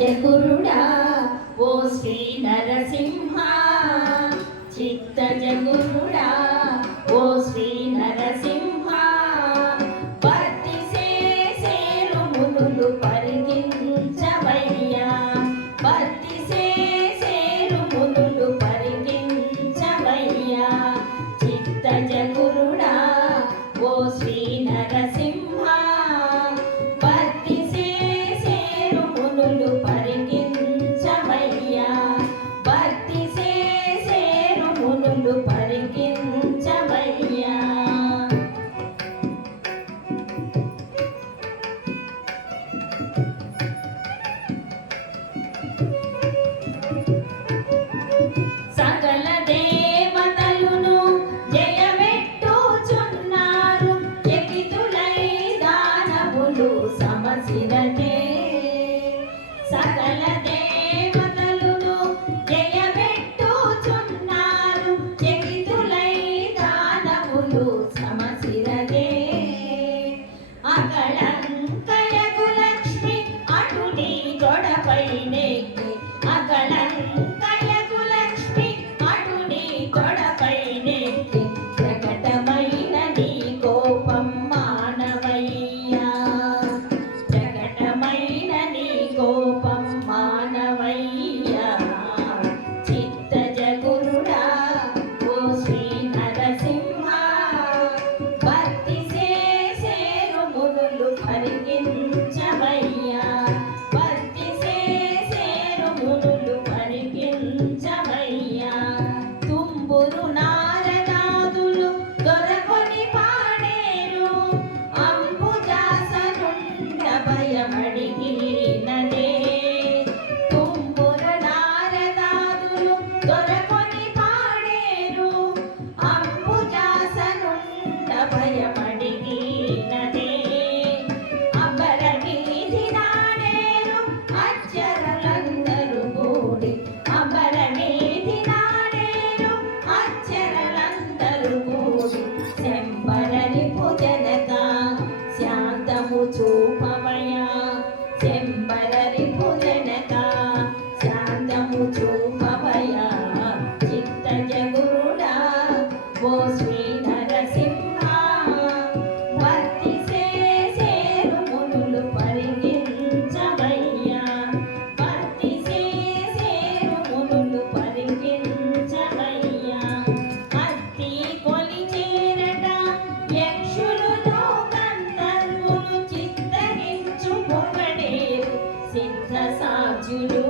జగురుడా ఓ శ్రీ నరసింహ చిత్త జగురుడా ఓ శ్రీ నరసింహ భక్తి సేరు మునులు పరికించవయ్యా భక్తి సేరు మునులు పరికించవయ్యా చిత్త జగురుడా ఓ శ్రీ నరసింహ భక్తి సేరు మునులు పరికించవయ్యా భక్తి సేరు మునులు పరికించవయ్యా సకల దేవతలును జయమెట్టుచున్నారు ఎకితులై దానవులు సమసిరనే సకల దేవతలును జయమెట్టుచున్నారు ఎకితులై దానవులు సమసిరనే అకళంకయగు లక్ష్మి అటు నీ తొడపైనే అకళంకయగు లక్ష్మి అటు నీ తొడపైనే ప్రకటమైన నీ కోపం మానవయ్యా ప్రకటమైన నీ కోపం మానవయ్యా చిత్త జగురుడా ఓ శ్రీ నరసింహ భక్తి సేరు మునులు పరికించవయ్యా భక్తి సేరు మునులు పరికించవయ్యా తుంబురు నారదాదులు దొరకొని పాడేరు అంబుజాసనుండ భయమడిగినదే తుంబురు నారదాదులు దొరకొని పాడేరు అంబుజాసనుండ భయమడిగినదే అబ్బర వీధి నాడేరు అచ్చరలందరూ కూడి అబ్బర వీధి నాడేరు అచ్చరలందరూ కూడి శంబరని భుజనక శాంతము చూపవయా శంబరని భుజనక శాంతము చూపవయా చిత్త జగురుడా ఓ శ్రీ నరసింహ భక్తి సేరు మునులు పరికించవయ్యా భక్తి సేరు మునులు పరికించవయ్యా అత్తి కొలిచేరట యక్షులు గంధర్వులు చిత్తగించు పొగడేరు సిద్ధ సాక్షులు